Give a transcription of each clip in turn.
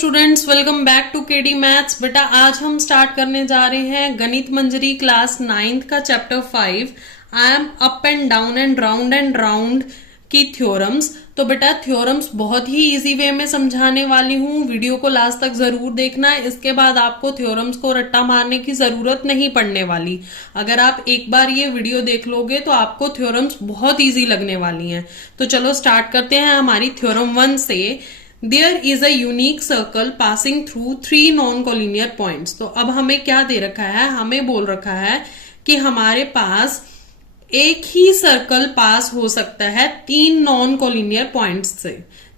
Students, welcome back to KD maths. बेटा आज हम स्टार्ट करने जा रहे हैं गणित मंजरी क्लास 9th का chapter 5 I am up and round की थ्योरम्स। तो बेटा थ्योरम्स बहुत ही इजी वे में समझाने वाली हूँ, वीडियो को लास्ट तक जरूर देखना। इसके बाद आपको थ्योरम्स को रट्टा मारने की जरूरत नहीं पड़ने वाली। अगर आप एक बार ये वीडियो देख लोगे तो आपको थ्योरम्स बहुत इजी लगने वाली हैं। तो चलो स्टार्ट करते हैं हमारी थ्योरम 1 से। There is a unique circle passing through 3 non-collinear points। तो अब हमें क्या दे रखा है, हमें बोल रखा है कि हमारे पास एक ही सर्कल पास हो सकता है 3 नॉन कोलिनियर पॉइंट्स से।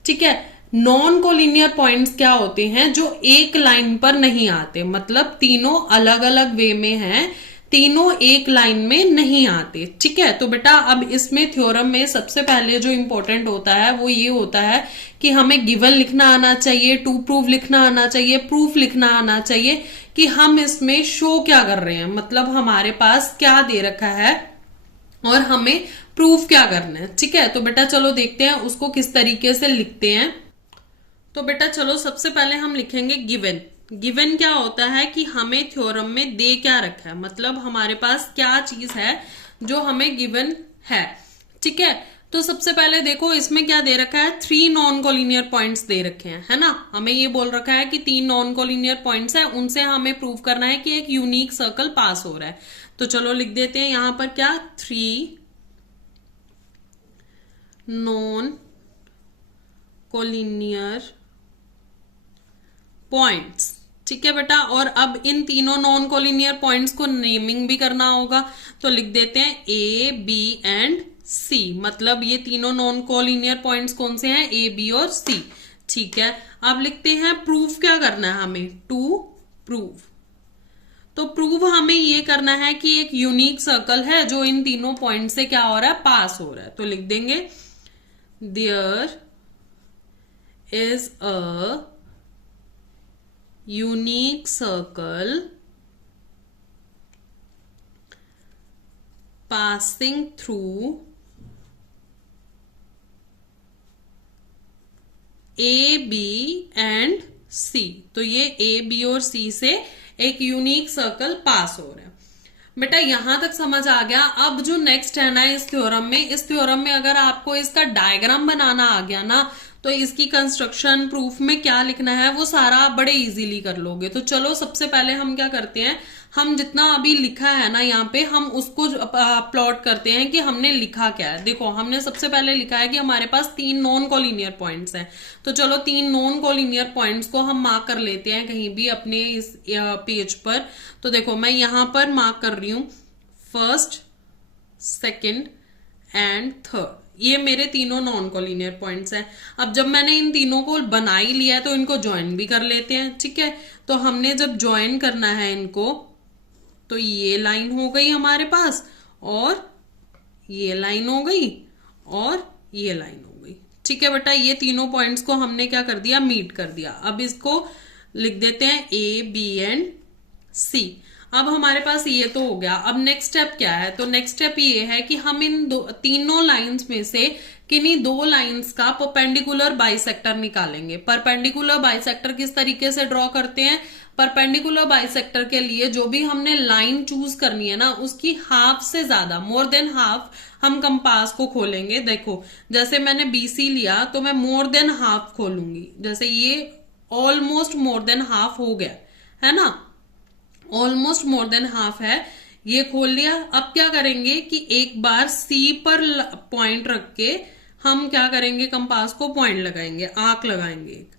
ठीक है, नॉन कोलिनियर पॉइंट्स क्या होते हैं? जो एक लाइन पर नहीं आते, मतलब तीनों अलग अलग वे में हैं, तीनों एक लाइन में नहीं आते। ठीक है, तो बेटा अब इसमें थ्योरम में सबसे पहले जो इंपॉर्टेंट होता है वो ये होता है कि हमें गिवन लिखना आना चाहिए, टू प्रूव लिखना आना चाहिए, प्रूफ लिखना आना चाहिए कि हम इसमें शो क्या कर रहे हैं, मतलब हमारे पास क्या दे रखा है और हमें प्रूफ क्या करना है। ठीक है, तो बेटा चलो देखते हैं उसको किस तरीके से लिखते हैं। तो बेटा चलो सबसे पहले हम लिखेंगे गिवन। गिवन क्या होता है कि हमें थ्योरम में दे क्या रखा है, मतलब हमारे पास क्या चीज है जो हमें गिवन है। ठीक है, तो सबसे पहले देखो इसमें क्या दे रखा है, 3 नॉन कोलिनियर पॉइंट्स दे रखे हैं, है ना। हमें ये बोल रखा है कि 3 नॉन कोलिनियर पॉइंट्स है, उनसे हमें प्रूव करना है कि एक यूनिक सर्कल पास हो रहा है। तो चलो लिख देते हैं यहां पर क्या, 3 नॉन कोलिनियर पॉइंट्स। ठीक है बेटा, और अब इन तीनों नॉन कोलिनियर पॉइंट्स को नेमिंग भी करना होगा। तो लिख देते हैं ए, बी एंड सी, मतलब ये तीनों नॉन कोलिनियर पॉइंट्स कौन से हैं, ए, बी और सी। ठीक है, अब लिखते हैं प्रूफ क्या करना है हमें, टू प्रूव। तो प्रूव हमें ये करना है कि एक यूनिक सर्कल है जो इन तीनों पॉइंट से क्या हो रहा है, पास हो रहा है। तो लिख देंगे there is a unique circle passing through A, B and C। तो ये A, B और C से एक यूनिक सर्कल पास हो रहा है। बेटा यहां तक समझ आ गया। अब जो नेक्स्ट है ना इस थ्योरम में अगर आपको इसका डायग्राम बनाना आ गया ना, तो इसकी कंस्ट्रक्शन प्रूफ में क्या लिखना है वो सारा आप बड़े इजीली कर लोगे। तो चलो सबसे पहले हम क्या करते हैं, हम जितना अभी लिखा है ना यहाँ पे हम उसको प्लॉट करते हैं कि हमने लिखा क्या है। देखो हमने सबसे पहले लिखा है कि हमारे पास 3 नॉन कोलिनियर पॉइंट्स हैं। तो चलो 3 नॉन कोलिनियर पॉइंट्स को हम मार्क कर लेते हैं कहीं भी अपने इस पेज पर। तो देखो मैं यहां पर मार्क कर रही हूं, फर्स्ट, सेकेंड एंड थर्ड, ये मेरे तीनों नॉन कोलिनियर पॉइंट्स हैं। अब जब मैंने इन तीनों को बना ही लिया है तो इनको ज्वाइन भी कर लेते हैं। ठीक है, तो हमने जब ज्वाइन करना है इनको, तो ये लाइन हो गई हमारे पास, और ये लाइन हो गई, और ये लाइन हो गई। ठीक है बेटा, ये तीनों पॉइंट्स को हमने क्या कर दिया, मीट कर दिया। अब इसको लिख देते हैं ए, बी एंड सी। अब हमारे पास ये तो हो गया। अब नेक्स्ट स्टेप क्या है, तो नेक्स्ट स्टेप ये है कि हम इन तीनों लाइंस में से किन्हीं 2 लाइंस का परपेंडिकुलर बाइसेक्टर निकालेंगे। परपेंडिकुलर बाइसेक्टर किस तरीके से ड्रॉ करते हैं, परपेंडिकुलर बाइसेक्टर के लिए जो भी हमने लाइन चूज करनी है ना, उसकी हाफ से ज्यादा, मोर देन हाफ, हम कंपास को खोलेंगे। देखो जैसे मैंने BC लिया तो मैं मोर देन हाफ खोलूंगी, जैसे ये ऑलमोस्ट मोर देन हाफ हो गया है ना, ऑलमोस्ट मोर देन हाफ है, ये खोल लिया। अब क्या करेंगे कि एक बार C पर पॉइंट रख के हम क्या करेंगे, कंपास को पॉइंट लगाएंगे, आंख लगाएंगे एक।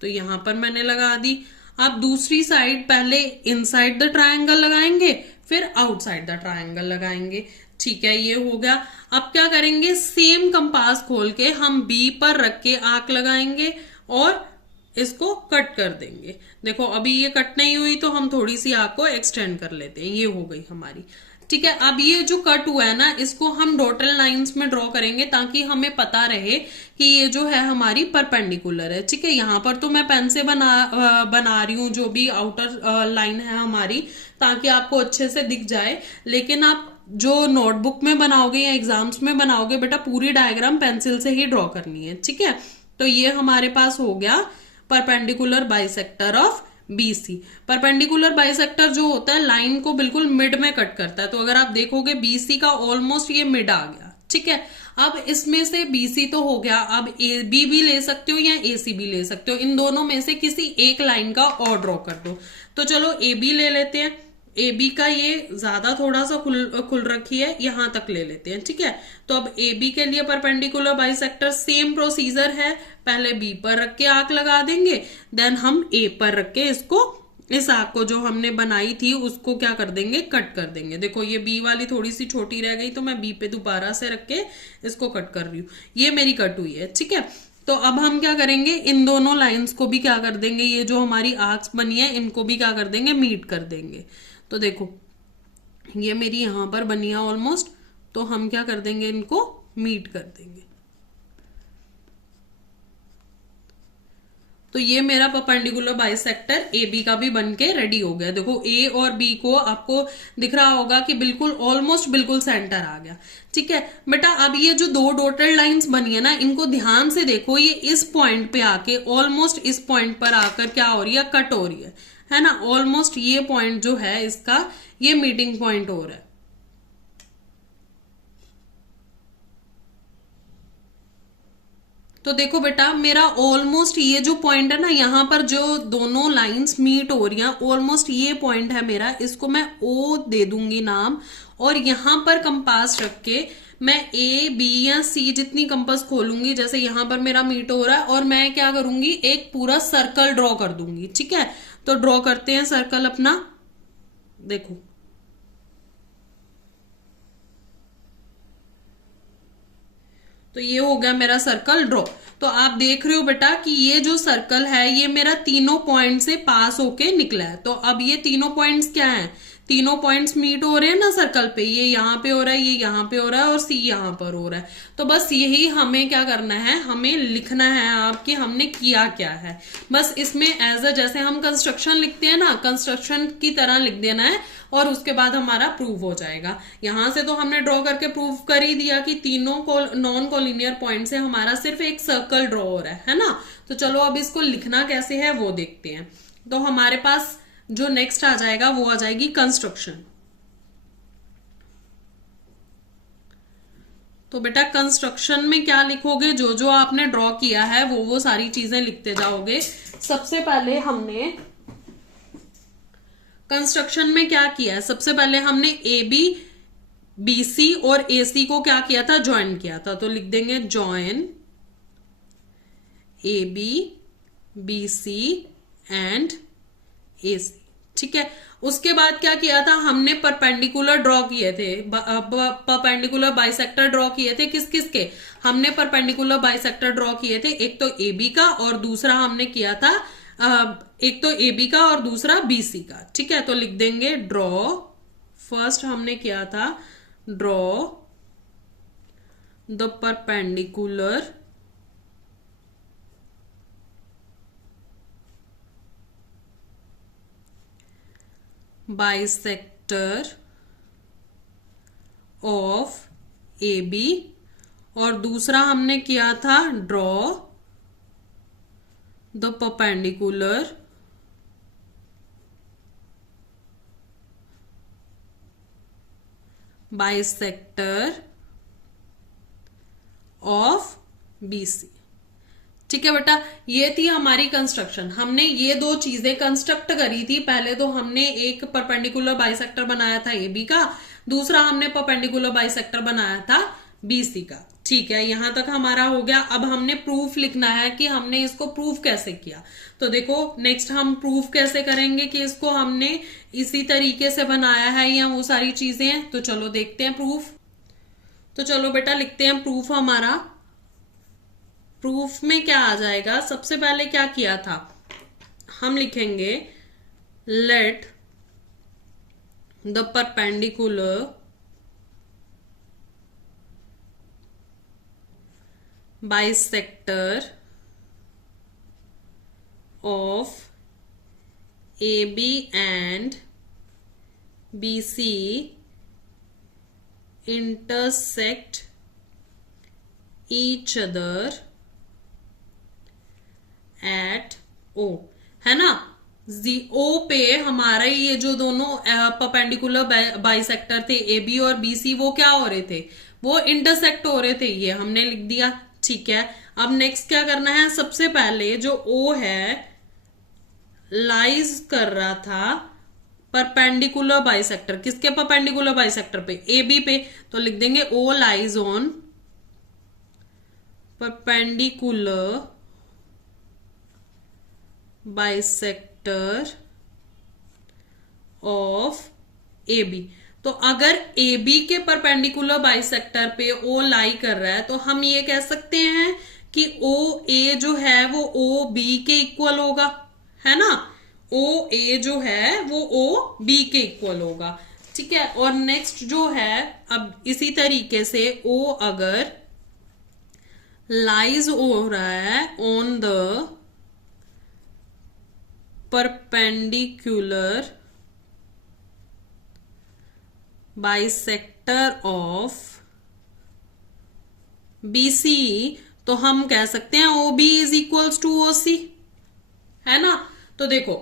तो यहां पर मैंने लगा दी। अब दूसरी साइड पहले इनसाइड द ट्रायंगल लगाएंगे, फिर आउटसाइड द ट्रायंगल लगाएंगे। ठीक है, ये हो गया। अब क्या करेंगे, सेम कंपास खोल के हम B पर रख के आंख लगाएंगे और इसको कट कर देंगे। देखो अभी ये कट नहीं हुई तो हम थोड़ी सी आंख को एक्सटेंड कर लेते हैं, ये हो गई हमारी। ठीक है, अब ये जो कट हुआ है ना, इसको हम डॉटेड लाइंस में ड्रॉ करेंगे ताकि हमें पता रहे कि ये जो है हमारी परपेंडिकुलर है। ठीक है, यहाँ पर तो मैं पेन से बना रही हूँ जो भी आउटर लाइन है हमारी, ताकि आपको अच्छे से दिख जाए। लेकिन आप जो नोटबुक में बनाओगे या एग्जाम्स में बनाओगे बेटा, पूरी डायग्राम पेंसिल से ही ड्रॉ करनी है। ठीक है, तो ये हमारे पास हो गया perpendicular bisector of BC। Perpendicular bisector जो होता है लाइन को बिल्कुल मिड में कट करता है, तो अगर आप देखोगे BC का ऑलमोस्ट ये मिड आ गया, ठीक है। अब इसमें से BC तो हो गया, अब AB भी ले सकते हो या AC भी ले सकते हो, इन दोनों में से किसी एक लाइन का और ड्रॉ कर दो। तो चलो AB ले लेते हैं, AB का ये ज्यादा थोड़ा सा खुल रखी है, यहां तक ले लेते हैं, ठीक है। तो अब AB के लिए परपेंडिकुलर बाइसेक्टर सेम प्रोसीजर है, पहले B पर रख के आर्क लगा देंगे, देन हम A पर रख के इसको, इस आर्क को जो हमने बनाई थी उसको क्या कर देंगे, कट कर देंगे। देखो ये B वाली थोड़ी सी छोटी रह गई, तो मैं B पे दोबारा से रख के इसको कट कर रही हूँ, ये मेरी कट हुई है, ठीक है। तो अब हम क्या करेंगे, इन दोनों लाइंस को भी क्या कर देंगे, ये जो हमारी आर्क्स बनी है इनको भी क्या कर देंगे, मीट कर देंगे। तो देखो ये मेरी यहां पर बनी है ऑलमोस्ट, तो हम क्या कर देंगे, इनको मीट कर देंगे। तो ये मेरा परपेंडिकुलर बाइसेक्टर AB का भी बन के रेडी हो गया। देखो A और B को आपको दिख रहा होगा कि बिल्कुल ऑलमोस्ट बिल्कुल सेंटर आ गया, ठीक है बेटा। अब ये जो दो डॉटेड लाइंस बनी है ना, इनको ध्यान से देखो, ये इस पॉइंट पे आके ऑलमोस्ट इस पॉइंट पर आकर क्या हो रही है, कट हो रही है ना। ऑलमोस्ट ये पॉइंट जो है इसका, ये मीटिंग पॉइंट हो रहा है। तो देखो बेटा मेरा ऑलमोस्ट ये जो पॉइंट है ना, यहां पर जो दोनों लाइंस मीट हो रही हैं, ऑलमोस्ट ये पॉइंट है मेरा, इसको मैं O दे दूंगी नाम, और यहां पर कंपास रख के मैं A B या C जितनी कंपास खोलूंगी, जैसे यहां पर मेरा मीट हो रहा है, और मैं क्या करूंगी, एक पूरा सर्कल ड्रॉ कर दूंगी, ठीक है। तो ड्रॉ करते हैं सर्कल अपना, देखो तो ये हो गया मेरा सर्कल ड्रॉ। तो आप देख रहे हो बेटा कि ये जो सर्कल है ये मेरा तीनों पॉइंट से पास होके निकला है। तो अब ये तीनों पॉइंट्स क्या हैं, तीनों पॉइंट्स मीट हो रहे हैं ना सर्कल पे, ये यहाँ पे हो रहा है, ये यहाँ पे हो रहा है, और C यहाँ पर हो रहा है। तो बस यही हमें क्या करना है, हमें लिखना है आपके हमने किया क्या है। बस इसमें एज अ, जैसे हम कंस्ट्रक्शन लिखते हैं ना, कंस्ट्रक्शन की तरह लिख देना है, और उसके बाद हमारा प्रूव हो जाएगा। यहां से तो हमने ड्रॉ करके प्रूव कर ही दिया कि तीनों नॉन कोलिनियर पॉइंट से हमारा सिर्फ एक सर्कल ड्रॉ हो रहा है ना। तो चलो अब इसको लिखना कैसे है वो देखते हैं। तो हमारे पास जो नेक्स्ट आ जाएगा वो आ जाएगी कंस्ट्रक्शन। तो बेटा कंस्ट्रक्शन में क्या लिखोगे, जो जो आपने ड्रॉ किया है वो सारी चीजें लिखते जाओगे। सबसे पहले हमने कंस्ट्रक्शन में क्या किया है, सबसे पहले हमने AB BC और AC को क्या किया था, ज्वाइन किया था। तो लिख देंगे join AB BC and AC, ठीक है। उसके बाद क्या किया था, हमने परपेंडिकुलर ड्रॉ किए थे, परपेंडिकुलर बाइसेक्टर ड्रॉ किए थे। किस किस के, हमने परपेंडिकुलर बाइसेक्टर ड्रॉ किए थे, एक तो AB का और दूसरा हमने किया था एक तो AB का और दूसरा BC का, ठीक है। तो लिख देंगे ड्रॉ, फर्स्ट हमने किया था draw the perpendicular bisector of AB, और दूसरा हमने किया था draw the perpendicular bisector of BC, ठीक है बेटा। ये थी हमारी कंस्ट्रक्शन, हमने ये दो चीजें कंस्ट्रक्ट करी थी। पहले तो हमने एक परपेंडिकुलर बाइसेक्टर बनाया था AB का, दूसरा हमने परपेंडिकुलर बाइसेक्टर बनाया था BC का, ठीक है। यहां तक हमारा हो गया। अब हमने प्रूफ लिखना है कि हमने इसको प्रूफ कैसे किया। तो देखो नेक्स्ट हम प्रूफ कैसे करेंगे कि इसको हमने इसी तरीके से बनाया है या वो सारी चीजें हैं। तो चलो देखते हैं प्रूफ। तो चलो बेटा लिखते हैं प्रूफ हमारा। प्रूफ में क्या आ जाएगा, सबसे पहले क्या किया था, हम लिखेंगे let the perpendicular bisector of AB and BC intersect each other at ओ, है ना। ओ पे हमारा ये जो दोनों परपेंडिकुलर बाइसेक्टर थे ए बी और बी सी, वो क्या हो रहे थे, वो इंटरसेक्ट हो रहे थे, ये हमने लिख दिया। ठीक है, अब नेक्स्ट क्या करना है, सबसे पहले जो ओ है लाइज कर रहा था परपेंडिकुलर बाइसेक्टर, किसके परपेंडिकुलर बाइसेक्टर पे, ए बी पे, तो लिख देंगे O lies on perpendicular bisector of A B. तो अगर ए बी के परपेंडिकुलर बाइसेक्टर पे ओ लाई कर रहा है तो हम ये कह सकते हैं कि ओ ए जो है वो ओ बी के इक्वल होगा, है ना। ओ ए जो है वो ओ बी के इक्वल होगा। ठीक है, और नेक्स्ट जो है, अब इसी तरीके से ओ अगर लाइज हो रहा है on the perpendicular bisector of BC, तो हम कह सकते हैं OB is equals to OC, है ना। तो देखो,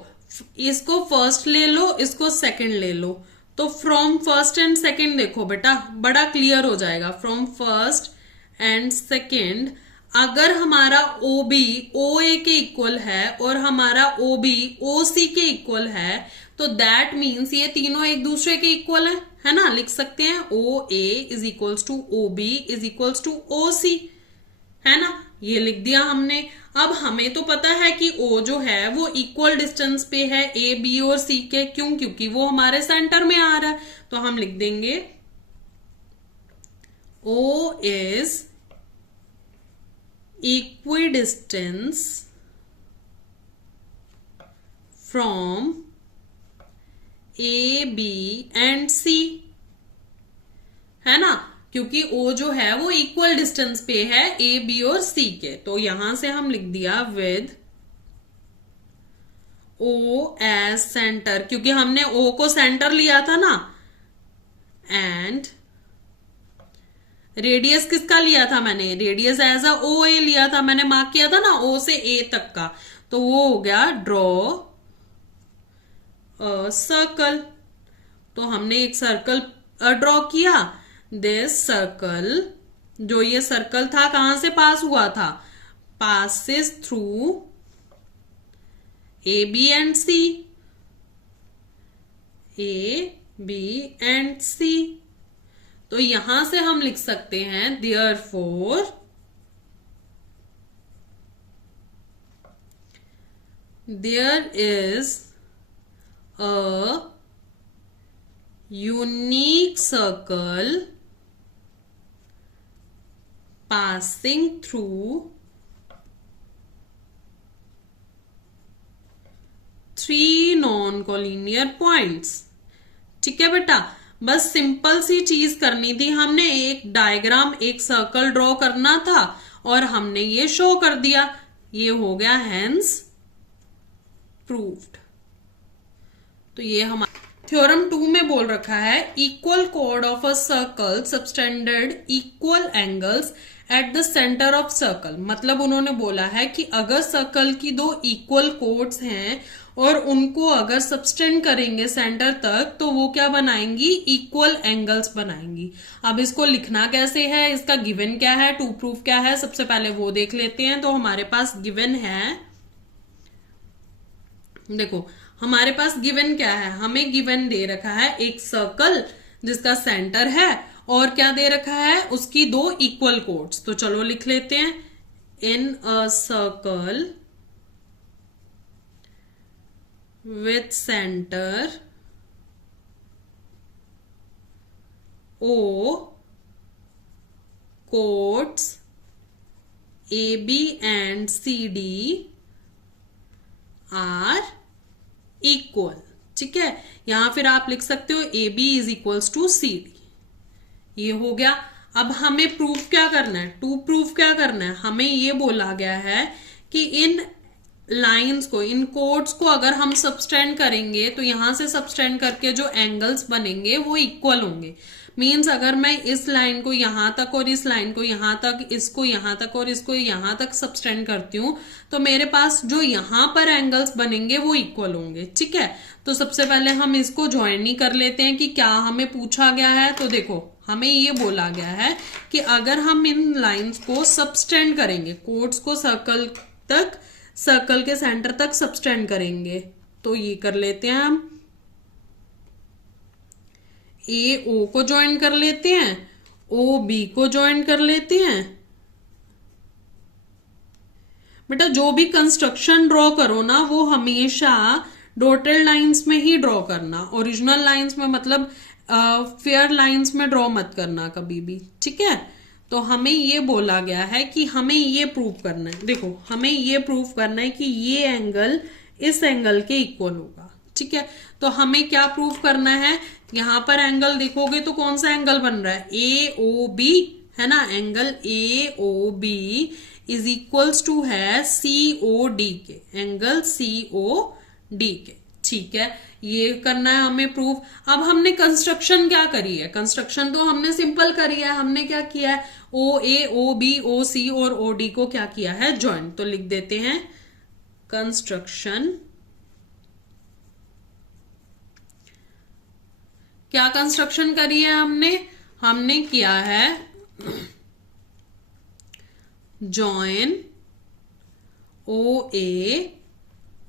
इसको फर्स्ट ले लो, इसको सेकंड ले लो, तो फ्रॉम फर्स्ट एंड सेकंड देखो बेटा, बड़ा क्लियर हो जाएगा। फ्रॉम फर्स्ट एंड सेकंड अगर हमारा OB OA के इक्वल है और हमारा OB OC के इक्वल है, तो दैट मीन्स ये तीनों एक दूसरे के इक्वल है ना। लिख सकते हैं OA is equals to OB is equals to OC, है ना। ये लिख दिया हमने। अब हमें तो पता है कि O जो है वो इक्वल डिस्टेंस पे है A B और C के, क्यों, क्योंकि वो हमारे सेंटर में आ रहा है। तो हम लिख देंगे O is equidistance from A, B and C, है ना, क्योंकि O जो है वो इक्वल डिस्टेंस पे है A, B और C के। तो यहां से हम लिख दिया विद O एज सेंटर, क्योंकि हमने O को सेंटर लिया था ना, एंड रेडियस किसका लिया था मैंने, रेडियस एज अ OA लिया था, मैंने मार्क किया था ना O से A तक का। तो वो हो गया ड्रॉ सर्कल। तो हमने एक सर्कल ड्रॉ किया। दिस सर्कल, जो ये सर्कल था कहां से पास हुआ था, passes through A, B and C, A, B and C। तो यहां से हम लिख सकते हैं therefore there is a unique circle passing through three non collinear points. ठीक है बेटा, बस सिंपल सी चीज करनी थी हमने, एक डायग्राम, एक सर्कल ड्रॉ करना था और हमने ये शो कर दिया। ये हो गया हेंस प्रूव्ड। तो ये हमारा थ्योरम 2 में बोल रखा है equal code of a circle subtended equal angles at the centre of circle. मतलब उन्होंने बोला है कि अगर सर्कल की दो इक्वल कोड्स हैं और उनको अगर सबटेंड करेंगे सेंटर तक, तो वो क्या बनाएंगी, इक्वल एंगल्स बनाएंगी। अब इसको लिखना कैसे है, इसका गिवन क्या है, टू प्रूफ क्या है, सबसे पहले वो देख लेते हैं। तो हमारे पास गिवन है, देखो हमारे पास गिवन क्या है, हमें गिवन दे रखा है एक सर्कल जिसका सेंटर है और क्या दे रखा है, उसकी दो इक्वल कोड्स। तो चलो लिख लेते हैं, in a circle with center O, chords AB and CD are equal। ठीक है, यहां फिर आप लिख सकते हो AB is equals to CD। ये हो गया। अब हमें प्रूफ क्या करना है, टू प्रूफ क्या करना है, हमें ये बोला गया है कि इन लाइंस को, इन कोड्स को अगर हम सबटेंड करेंगे तो यहां से सबटेंड करके जो एंगल्स बनेंगे वो इक्वल होंगे। मीन्स अगर मैं इस लाइन को यहां तक और इस लाइन को यहां तक, इसको यहां तक और इसको यहां तक सबटेंड करती हूँ, तो मेरे पास जो यहां पर एंगल्स बनेंगे वो इक्वल होंगे। ठीक है, तो सबसे पहले हम इसको ज्वाइन ही कर लेते हैं कि क्या हमें पूछा गया है। तो देखो हमें ये बोला गया है कि अगर हम इन लाइंस को सबटेंड करेंगे, कोड्स को सर्कल तक, सर्कल के सेंटर तक सबटेंड करेंगे, तो ये कर लेते हैं हम, ए ओ को ज्वाइन कर लेते हैं, ओ बी को ज्वाइन कर लेते हैं। बेटा जो भी कंस्ट्रक्शन ड्रॉ करो ना वो हमेशा डॉटेड लाइंस में ही ड्रॉ करना, ओरिजिनल लाइंस में मतलब फेयर लाइंस में ड्रॉ मत करना कभी भी। ठीक है, तो हमें ये बोला गया है कि हमें ये प्रूव करना है, देखो हमें ये प्रूव करना है कि ये एंगल इस एंगल के इक्वल होगा। ठीक है, तो हमें क्या प्रूव करना है, यहां पर एंगल देखोगे तो कौन सा एंगल बन रहा है, ए ओ बी, है ना, angle A O B is equals to है सी ओ डी के, एंगल सी ओ डी के। ठीक है, ये करना है हमें प्रूफ। अब हमने कंस्ट्रक्शन क्या करी है, कंस्ट्रक्शन तो हमने सिंपल करी है, हमने क्या किया है, ओ ए ओ बी ओ सी और ओ डी को क्या किया है, ज्वाइन। तो लिख देते हैं कंस्ट्रक्शन, क्या कंस्ट्रक्शन करी है हमने किया है join O A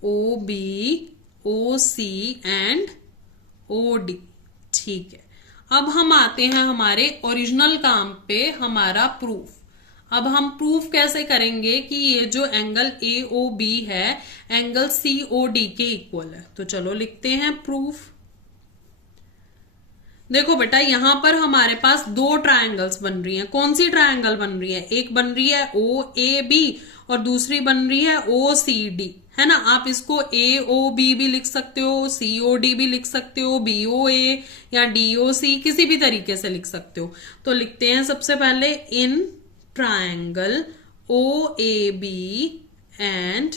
O B O C and O D. ठीक है, अब हम आते हैं हमारे ओरिजिनल काम पे, हमारा प्रूफ। अब हम प्रूफ कैसे करेंगे कि ये जो एंगल ए ओ बी है एंगल सी ओ डी के इक्वल है। तो चलो लिखते हैं प्रूफ। देखो बेटा यहां पर हमारे पास दो ट्रायंगल्स बन रही हैं। कौन सी ट्रायंगल बन रही है, एक बन रही है ओ ए बी और दूसरी बन रही है ओ सी डी, है ना। आप इसको ए ओ बी भी लिख सकते हो, सी ओ डी भी लिख सकते हो, बी ओ ए या डी ओ सी, किसी भी तरीके से लिख सकते हो। तो लिखते हैं सबसे पहले इन triangle O A B and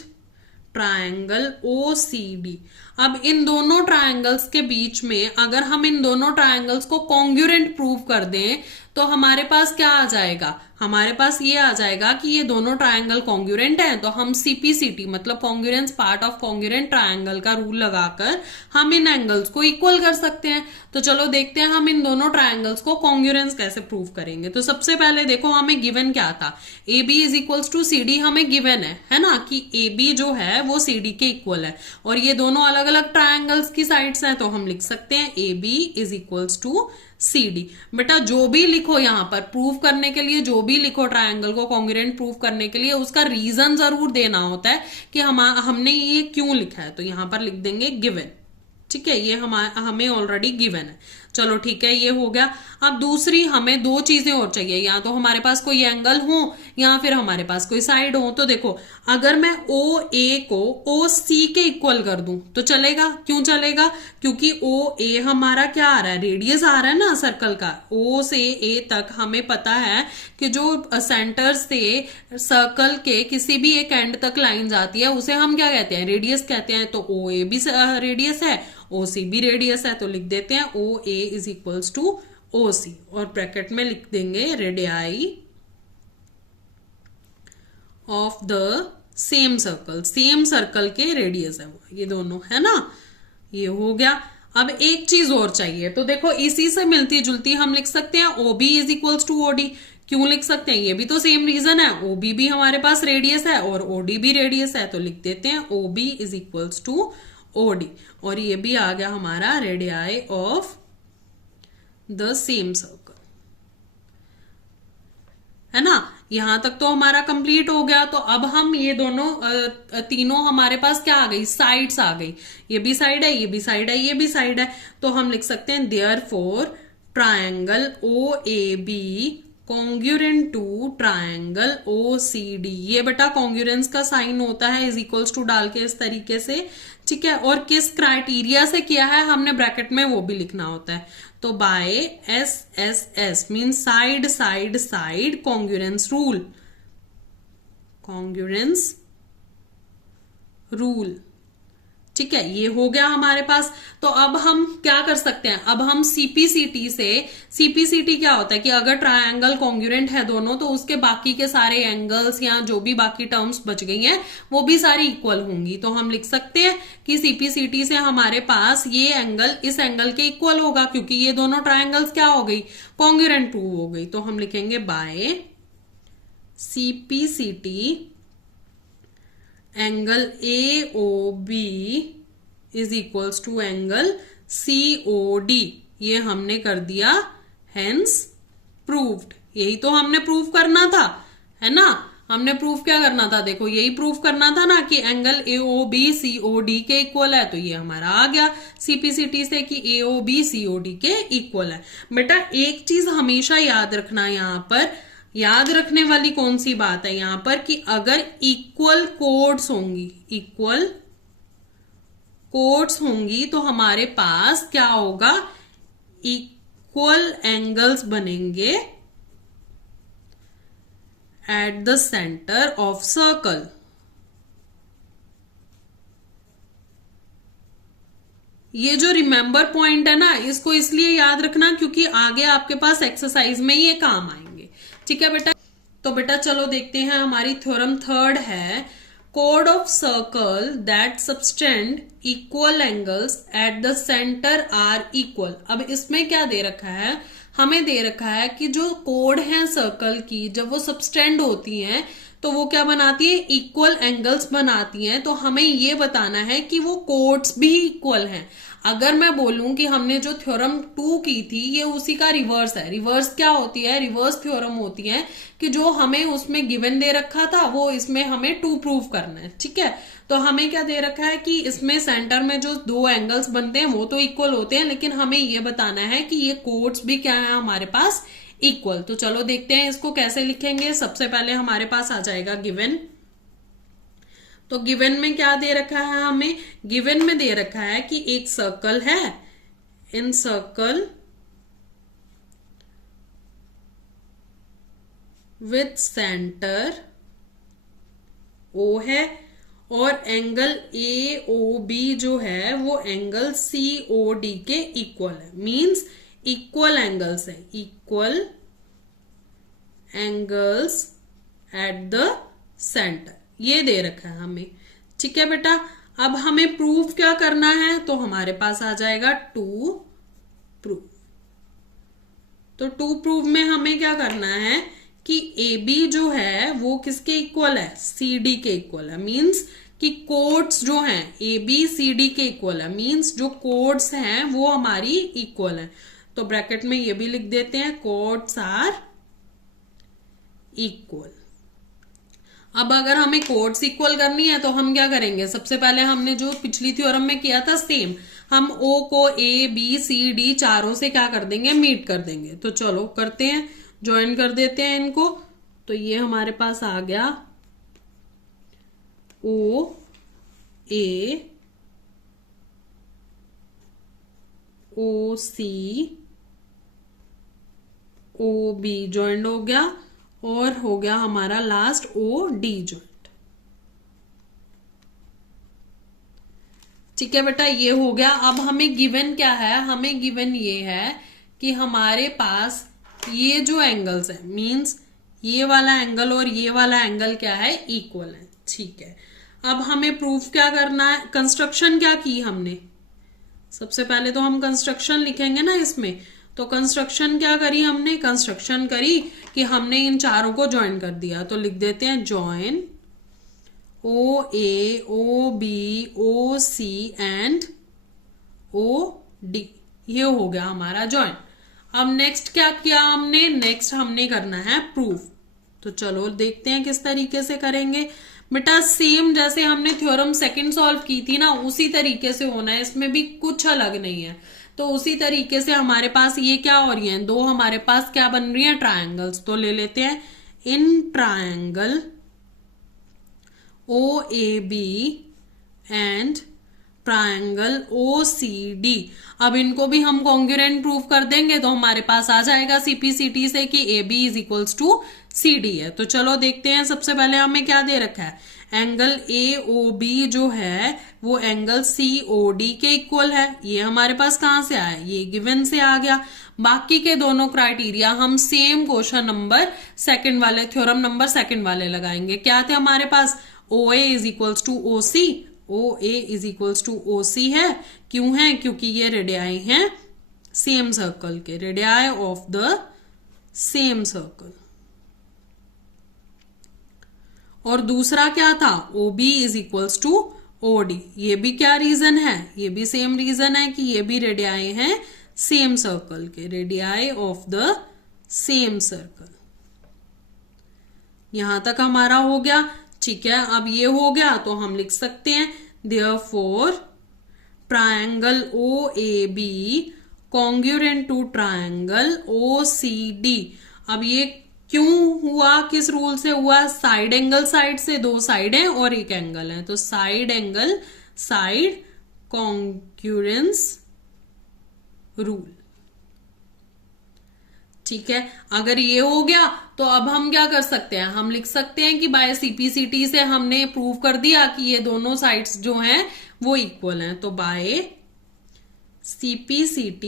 triangle O C D. अब इन दोनों ट्रायंगल्स के बीच में अगर हम इन दोनों ट्रायंगल्स को कॉन्ग्रुएंट प्रूव कर दें तो हमारे पास क्या आ जाएगा, हमारे पास ये आ जाएगा कि ये दोनों ट्रायंगल कॉन्ग्रुएंट हैं। तो हम सीपीसीटी मतलब congruence part of congruent triangle का रूल लगाकर हम इन एंगल्स को इक्वल कर सकते हैं। तो चलो देखते हैं हम इन दोनों ट्रायंगल्स को कॉन्ग्रुएंस कैसे प्रूव करेंगे। तो सबसे पहले देखो हमें गिवन क्या था, A B is equals to C D हमें गिवन है ना, कि ए बी जो है वो सी डी के इक्वल है और ये दोनों अलग अलग ट्रायंगल्स की साइड्स हैं। तो हम लिख सकते हैं A B is equals to C D. बेटा जो भी लिखो यहां पर प्रूव करने के लिए, जो भी लिखो ट्रायंगल को कॉन्ग्रुएंट प्रूव करने के लिए उसका रीजन जरूर देना होता है कि हमने ये क्यों लिखा है। तो यहां पर लिख देंगे गिवन। ठीक है, ये हमें ऑलरेडी गिवन है। चलो ठीक है, ये हो गया। अब दूसरी हमें दो चीजें और चाहिए, या तो हमारे पास कोई एंगल हो या फिर हमारे पास कोई साइड हो। तो देखो अगर मैं ओ ए को ओ सी के इक्वल कर दूं तो चलेगा, क्यों चलेगा, क्योंकि ओ ए हमारा क्या आ रहा है, रेडियस आ रहा है ना सर्कल का। ओ से ए तक हमें पता है कि जो सेंटर से सर्कल के किसी भी एक एंड तक लाइन जाती है उसे हम क्या कहते हैं, रेडियस कहते हैं। तो ओ ए भी रेडियस है, ओ सी भी रेडियस है। तो लिख देते हैं ओ ए इज इक्वल्स टू ओ सी और ब्रैकेट में लिख देंगे radii of the same circle, same circle के रेडियस है वो, ये दोनों, है ना। ये हो गया। अब एक चीज और चाहिए, तो देखो इसी से मिलती जुलती हम लिख सकते हैं O B is equals to O D. क्यों लिख सकते हैं, ये भी तो सेम रीजन है, ओ बी भी हमारे पास रेडियस है और ओ डी भी रेडियस है। तो लिख देते हैं O B is equals to O D और ये भी आ गया हमारा radii of the same circle, है ना। यहां तक तो हमारा कंप्लीट हो गया। तो अब हम ये दोनों तीनों हमारे पास क्या आ गई, साइड्स आ गई। ये भी साइड है, ये भी साइड है, ये भी साइड है। तो हम लिख सकते हैं therefore triangle O A B congruent to triangle O C D. ये बेटा कॉन्ग्रुएंस का साइन होता है इज इक्वल्स टू डाल के इस तरीके से। ठीक है, और किस क्राइटेरिया से किया है हमने ब्रैकेट में वो भी लिखना होता है। तो by S S S mean side side side congruence rule, congruence rule. ठीक है, ये हो गया हमारे पास। तो अब हम क्या कर सकते हैं, अब हम सीपीसीटी से, सीपीसीटी क्या होता है कि अगर ट्रायंगल कॉन्ग्रुएंट है दोनों तो उसके बाकी के सारे एंगल्स या जो भी बाकी टर्म्स बच गई हैं वो भी सारी इक्वल होंगी। तो हम लिख सकते हैं कि सीपीसीटी से हमारे पास ये एंगल इस एंगल के इक्वल होगा, क्योंकि ये दोनों ट्रायंगल्स क्या हो गई, कॉन्ग्रुएंट प्रूव हो गई। तो हम लिखेंगे by CPCT angle AOB is equals to angle COD, ये हमने कर दिया हेंस प्रूव्ड। यही तो हमने प्रूव करना था, है ना। हमने प्रूफ क्या करना था, देखो यही प्रूफ करना था ना कि एंगल AOB COD के इक्वल है। तो ये हमारा आ गया सीपीसीटी से कि AOB COD के इक्वल है। बेटा एक चीज हमेशा याद रखना, यहां पर याद रखने वाली कौन सी बात है यहां पर कि अगर इक्वल कोड्स होंगी, इक्वल कोड्स होंगी तो हमारे पास क्या होगा, इक्वल एंगल्स बनेंगे eight the centre of circle. ये जो रिमेंबर पॉइंट है ना, इसको इसलिए याद रखना क्योंकि आगे आपके पास एक्सरसाइज में ये काम आएंगे। ठीक है बेटा, तो बेटा चलो देखते हैं हमारी थ्योरम थर्ड है, कोड of circle that subtend equal angles at the centre are equal. अब इसमें क्या दे रखा है, हमें दे रखा है कि जो कोड है सर्कल की जब वो सबटेंड होती हैं तो वो क्या बनाती है, इक्वल एंगल्स बनाती हैं। तो हमें ये बताना है कि वो कोड्स भी इक्वल हैं। अगर मैं बोलूं कि हमने जो थ्योरम 2 की थी ये उसी का रिवर्स है। रिवर्स क्या होती है, रिवर्स थ्योरम होती है कि जो हमें उसमें गिवन दे रखा था वो इसमें हमें 2 प्रूव करना है। ठीक है, तो हमें क्या दे रखा है कि इसमें सेंटर में जो 2 एंगल्स बनते हैं वो तो इक्वल होते हैं, लेकिन हमें ये बताना है कि ये कोड्स भी क्या है हमारे पास, इक्वल। तो चलो देखते हैं इसको कैसे लिखेंगे। सबसे पहले हमारे पास आ जाएगा गिवन। तो गिवन में क्या दे रखा है, हमें गिवन में दे रखा है कि एक सर्कल है, इन सर्कल विथ सेंटर O है और एंगल AOB जो है वो एंगल COD के इक्वल है। मींस इक्वल एंगल्स है, equal angles at the centre, ये दे रखा है हमें। ठीक है बेटा, अब हमें प्रूफ क्या करना है, तो हमारे पास आ जाएगा 2 प्रूफ। तो 2 प्रूफ में हमें क्या करना है कि AB जो है वो किसके इक्वल है, CD के इक्वल है। मींस कि कोड्स जो हैं AB CD के इक्वल है, मींस जो कोड्स हैं वो हमारी इक्वल है। तो ब्रैकेट में ये भी लिख देते हैं, कोड्स आर इक्वल। अब अगर हमें कोड्स इक्वल करनी है तो हम क्या करेंगे, सबसे पहले हमने जो पिछली थ्योरम में किया था सेम, हम O को A B C D चारों से क्या कर देंगे, मीट कर देंगे। तो चलो करते हैं, ज्वाइन कर देते हैं इनको। तो ये हमारे पास आ गया O A O C O B joint हो गया और हो गया हमारा लास्ट O D ज्वाइंट। ठीक है बेटा, ये हो गया। अब हमें गिवन क्या है, हमें गिवन ये है कि हमारे पास ये जो एंगल्स है, मींस ये वाला एंगल और ये वाला एंगल क्या है, इक्वल है। ठीक है, अब हमें प्रूफ क्या करना है, कंस्ट्रक्शन क्या की हमने, सबसे पहले तो हम कंस्ट्रक्शन लिखेंगे ना इसमें। तो कंस्ट्रक्शन क्या करी हमने, कंस्ट्रक्शन करी कि हमने इन चारों को ज्वाइन कर दिया। तो लिख देते हैं join OA OB OC and OD, ये हो गया हमारा ज्वाइन। अब नेक्स्ट क्या किया हमने, नेक्स्ट हमने करना है प्रूफ। तो चलो देखते हैं किस तरीके से करेंगे। बेटा सेम जैसे हमने थ्योरम सेकंड सॉल्व की थी ना उसी तरीके से होना है, इसमें भी कुछ अलग नहीं है। तो उसी तरीके से हमारे पास ये क्या हो रही है, 2 हमारे पास क्या बन रही है, ट्रायंगल्स। तो ले लेते हैं in triangle OAB and triangle OCD। अब इनको भी हम कॉन्ग्रुएंट प्रूव कर देंगे तो हमारे पास आ जाएगा सीपीसीटी से कि AB is equals to CD है। तो चलो देखते हैं, सबसे पहले हमें क्या दे रखा है, एंगल AOB जो है वो एंगल COD के इक्वल है। ये हमारे पास कहां से आया, ये गिवन से आ गया। बाकी के दोनों क्राइटेरिया हम सेम क्वेश्चन नंबर सेकंड वाले, थ्योरम नंबर सेकंड वाले लगाएंगे। क्या थे हमारे पास, OA is equals to OC, OA is equals to OC है। क्यों है, क्योंकि ये रेडियाई हैं सेम सर्कल के, radii of the same circle. और दूसरा क्या था, OB is equals to OD। ये भी क्या रीजन है, ये भी सेम रीजन है कि ये भी रेडियाई हैं सेम सर्कल के, radii of the same circle. यहां तक हमारा हो गया, ठीक है। अब ये हो गया तो हम लिख सकते हैं therefore triangle OAB congruent to triangle OCD। अब ये क्यों हुआ, किस रूल से हुआ, साइड एंगल साइड से, दो साइड हैं और एक एंगल है, तो side angle side congruence rule. ठीक है, अगर ये हो गया तो अब हम क्या कर सकते हैं, हम लिख सकते हैं कि बाय CPCT से हमने प्रूव कर दिया कि ये दोनों साइड्स जो हैं वो इक्वल हैं। तो by CPCT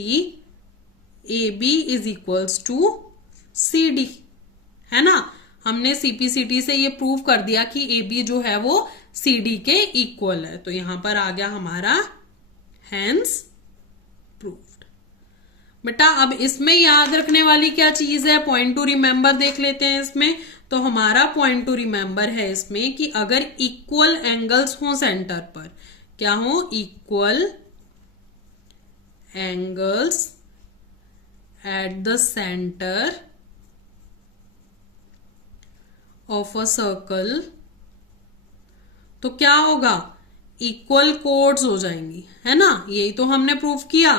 AB is equals to CD, है ना। हमने CPCT से ये प्रूव कर दिया कि AB जो है वो CD के इक्वल है। तो यहां पर आ गया हमारा हेंस प्रूव्ड। बेटा अब इसमें याद रखने वाली क्या चीज है, पॉइंट टू रिमेंबर देख लेते हैं इसमें। तो हमारा पॉइंट टू रिमेंबर है इसमें कि अगर इक्वल एंगल्स हो सेंटर पर, क्या हो, equal angles at the centre of a circle, तो क्या होगा, इक्वल कोड्स हो जाएंगी, है ना। यही तो हमने प्रूफ किया।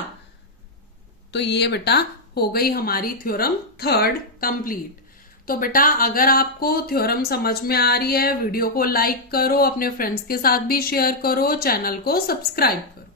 तो ये बेटा हो गई हमारी थ्योरम थर्ड कंप्लीट। तो बेटा अगर आपको थ्योरम समझ में आ रही है, वीडियो को लाइक करो, अपने फ्रेंड्स के साथ भी शेयर करो, चैनल को सब्सक्राइब करो।